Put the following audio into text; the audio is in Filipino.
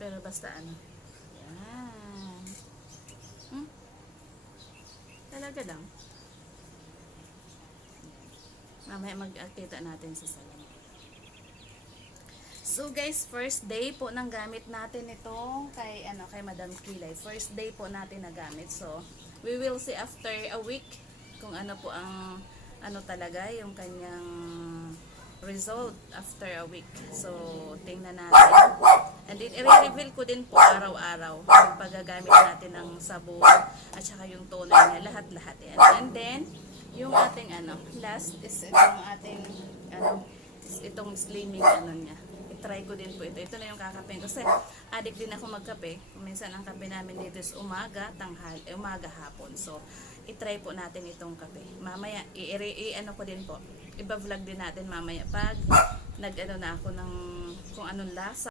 Pero basta ano. Yan. Talaga lang. Mamaya magkita natin sa salon. So guys, first day po ng gamit natin ito kay Madam Kilay. First day po natin na gamit. So, we will see after a week kung ano po ang talaga yung kanyang result after a week. So, tingnan natin. And then, i-reveal ko din po araw-araw yung paggagamit natin ng sabon at saka yung toner niya. Lahat-lahat yan. And then, yung ating last is itong ating itong slimming niya. I-try ko din po ito. Ito na yung kakapin. Kasi addict din ako magkape. Minsan ang kape namin dito is umaga, umaga, hapon. So, i-try po natin itong kape. Mamaya, ko din po. Iba-vlog din natin mamaya pag na ako ng kung anong lasa.